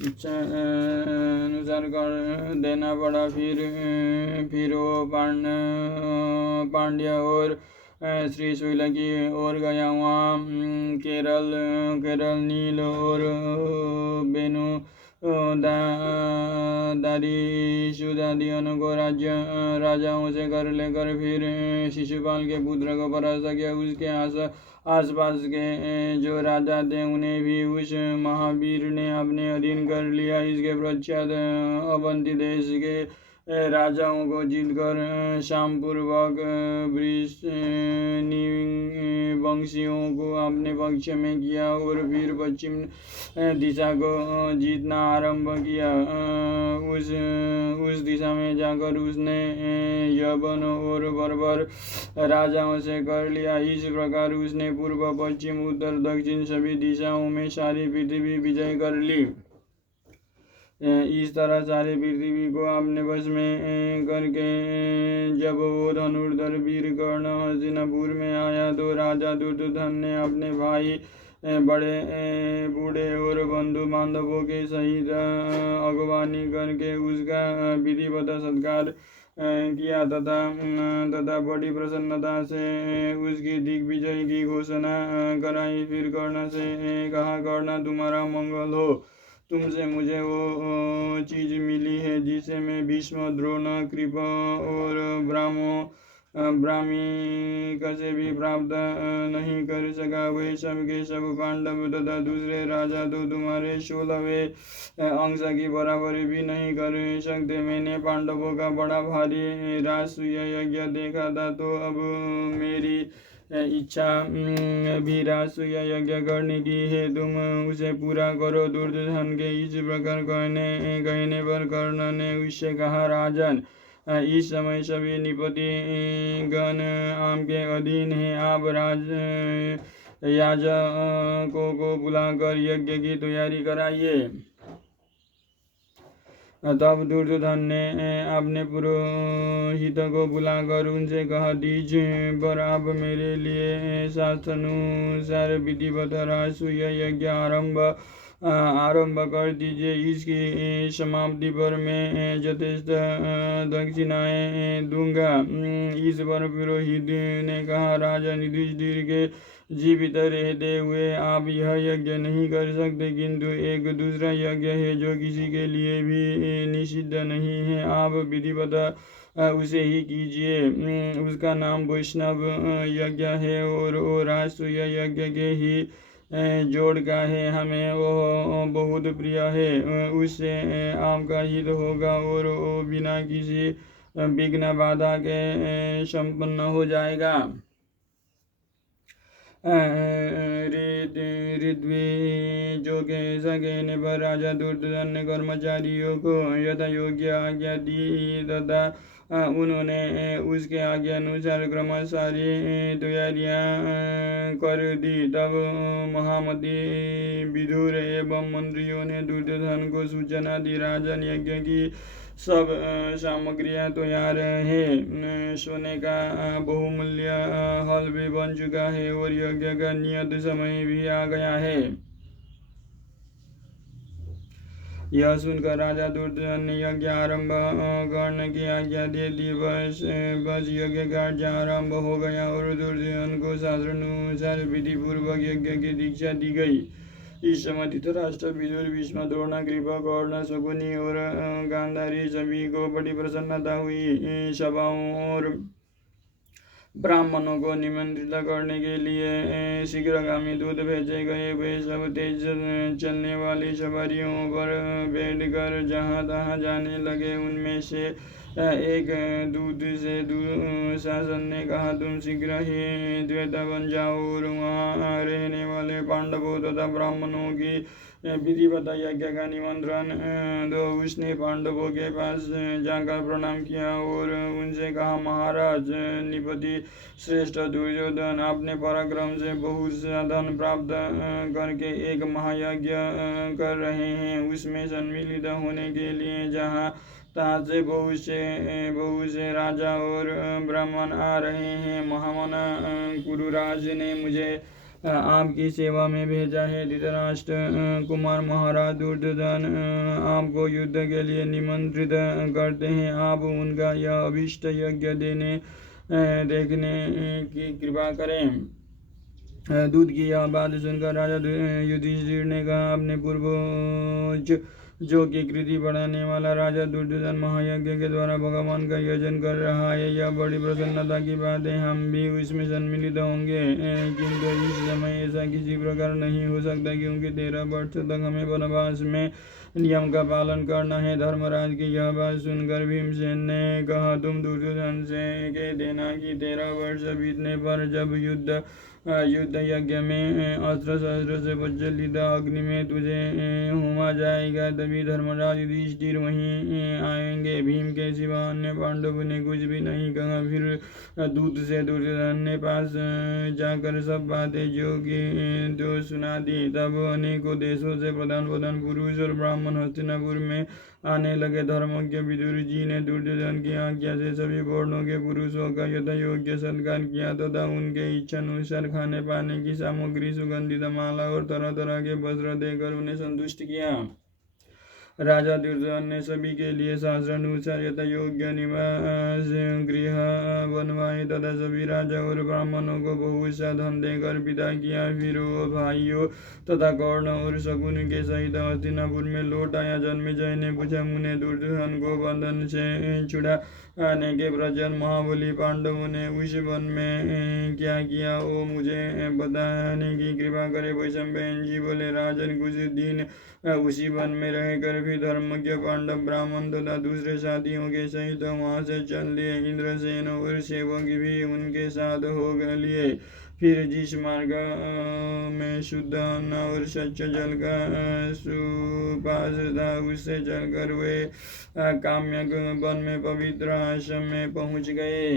इच्छा अनुसार कर देना पड़ा। फिर वो पांड्या और श्रीशैल की ओर गया। वहाँ केरल नील और बेनु दारीशुदादियों को राजाओं से कर लेकर फिर शिशुपाल के पुत्र को परास्त किया। उसके आसपास के जो राजा थे उन्हें भी उस महावीर ने अपने अधीन कर लिया। इसके पश्चात अवंती देश के राजाओं को जीतकर शामपूर्वक वंशियों को अपने पक्ष में किया और फिर पश्चिम दिशा को जीतना आरंभ किया। उस दिशा में जाकर उसने यवन और बर्बर राजाओं से कर लिया। इस प्रकार उसने पूर्व पश्चिम उत्तर दक्षिण सभी दिशाओं में सारी पृथ्वी विजय कर ली। इस तरह सारे पृथ्वी को अपने वश में करके जब वो धनुर्धर वीर कर्ण हस्तिनापुर में आया तो राजा दुर्योधन ने अपने भाई बड़े बूढ़े और बंधु बांधवों के सहित अगवानी करके उसका विधिवत सत्कार किया तथा बड़ी प्रसन्नता से उसकी दिग्विजय की घोषणा कराई। फिर कर्ण से कहा, कर्ण तुम्हारा मंगल हो। तुमसे मुझे वो चीज़ मिली है जिसे मैं भीष्म द्रोण कृप और ब्राह्मी कसे भी प्राप्त नहीं कर सका। वे सब के सब पांडव तथा दूसरे राजा तो तुम्हारे 16वें अंश की बराबरी भी नहीं कर सकते। मैंने पांडवों का बड़ा भारी राजसूय यज्ञ देखा था, तो अब मेरी इच्छा भी राजसूय यज्ञ करने की है। तुम उसे पूरा करो। दुर्योधन के इस प्रकार कहने पर कर्ण ने उससे कहा, राजन इस समय सभी निपति गण आपके अधीन हैं। आप याजकों को बुलाकर यज्ञ की तैयारी कराइए। तब दुर्योधन ने अपने पुरोहित को बुलाकर उनसे कहा, दीज पर आप मेरे लिए शास्त्रानुसार विधिवत राजसूय यज्ञ आरंभ कर दीजिए। इसकी समाप्ति पर मैं यथेष्ट दक्षिणाएं दूंगा। इस पर पुरोहित ने कहा, राजा युधिष्ठिर के जीवित रहते हुए आप यह यज्ञ नहीं कर सकते, किंतु एक दूसरा यज्ञ है जो किसी के लिए भी निषिद्ध नहीं है। आप विधिवत उसे ही कीजिए। उसका नाम वैष्णव यज्ञ है और वो राजसूय यज्ञ के ही जोड़ का है। हमें वो बहुत प्रिय है। उससे आपका हित होगा और वो बिना किसी विघ्न बाधा के संपन्न हो जाएगा। ऋत्विजों के ऐसा कहने पर राजा दुर्योधन ने कर्मचारियों को यथा योग्य आज्ञा दी तथा उन्होंने उसके आज्ञा अनुसार क्रमशः सारी तैयारियां कर दी। तब महामती विदुर एवं मंत्रियों ने दुर्योधन को सूचना दी, राजन यज्ञ की सब सामग्रियां तैयार है। सोने का बहुमूल्य हल भी बन चुका है और यज्ञ का नियत समय भी आ गया है। यह सुनकर राजा दुर्योधन ने यज्ञ आरंभ करने की आज्ञा दे दी। बस यज्ञ कार्य आरंभ हो गया और दुर्योधन को शास्त्रानुसार विधि पूर्वक यज्ञ की दीक्षा दी गई। इस समय धृतराष्ट्र, विदुर, भीष्म, द्रोण, कृप, कर्ण, शकुनि और गांधारी सभी को बड़ी प्रसन्नता हुई। सभाओं और ब्राह्मणों को निमंत्रित करने के लिए शीघ्रगामी दूत भेजे गए। वे सब तेज चलने वाली सवारियों पर बैठकर जहाँ तहाँ जाने लगे। उनमें से एक दूत से शासन ने कहा, तुम शीघ्र ही द्वैता बन जाओ और वहाँ रहने वाले पांडवों तथा ब्राह्मणों की विधिवत यज्ञ का निमंत्रण दो। उसने पांडवों के पास जाकर प्रणाम किया और उनसे कहा, महाराज निपति श्रेष्ठ दुर्योधन अपने पराक्रम से बहुत धन प्राप्त करके एक महायज्ञ कर रहे हैं। उसमें सम्मिलित होने के लिए जहाँ तहाँ से बहुत से राजा और ब्राह्मण आ रहे हैं। महामना कुरुराज ने मुझे आपकी सेवा में भेजा है। धृतराष्ट्र कुमार महाराज दुर्योधन आपको युद्ध के लिए निमंत्रित करते हैं। आप उनका यह अभिष्ट यज्ञ देखने की कृपा करें। दूत की यह बात सुनकर राजा युधिष्ठिर ने कहा, अपने पूर्वज जो कि कृति बढ़ाने वाला राजा दुर्योधन महायज्ञ के द्वारा भगवान का यजन कर रहा है, यह बड़ी प्रसन्नता की बात है। हम भी इसमें सम्मिलित होंगे, किंतु इस समय ऐसा किसी प्रकार नहीं हो सकता, क्योंकि 13 वर्ष तक हमें वनवास में नियम का पालन करना है। धर्मराज की यह बात सुनकर भीमसेन ने कहा, तुम दुर्योधन से कह देना कि 13 वर्ष बीतने पर जब युद्ध यज्ञ में अस्त्र शस्त्र से प्रज्वलित अग्नि में तुझे होमा जाएगा, तभी धर्मराज युधिष्ठिर वहीं आएंगे। भीम के सिवा अन्य पांडवों ने कुछ भी नहीं कहा। फिर दूत से दुर्योधन ने पास जाकर सब बातें जो सुना दी। तब अनेकों देशों से प्रधान पुरुष और ब्राह्मण हस्तिनापुर में आने लगे। धर्मज्ञ विदुर जी ने दुर्योधन की आज्ञा से सभी वर्णों के पुरुषों का यथा योग्य सत्कार किया तथा उनके इच्छा अनुसार खाने पाने की सामग्री, सुगंधित माला और तरह तरह के वस्त्र देकर उन्हें संतुष्ट किया। राजा दुर्योधन ने सभी के लिए शास्त्रानुसार यथा योग्य निवास गृह बनवाए तथा सभी राजा और ब्राह्मणों को बहुत सा धन देकर विदा किया। फिर वो भाइयों तथा कर्ण और शकुन के सहित हस्तिनापुर में लौट आया। जन्मेजय ने पूछा, मुने दुर्योधन को बंधन से छुड़ाने के प्रजन महाबली पांडवों ने उस वन में क्या किया, वो मुझे बताने की कृपा करे। वैशंपायन जी बोले, राजन कुछ दिन उसी वन में रहकर फिर धर्मज्ञ पांडव ब्राह्मण तथा दूसरे साथियों के सहित वहां से चल दिए। इंद्रसेन और सेवक भी उनके साथ हो लिए। फिर जिस मार्ग में शुद्ध अन्न और स्वच्छ जल का सुपास था, उससे चलकर वे काम्यक वन में पवित्र आश्रम में पहुंच गए।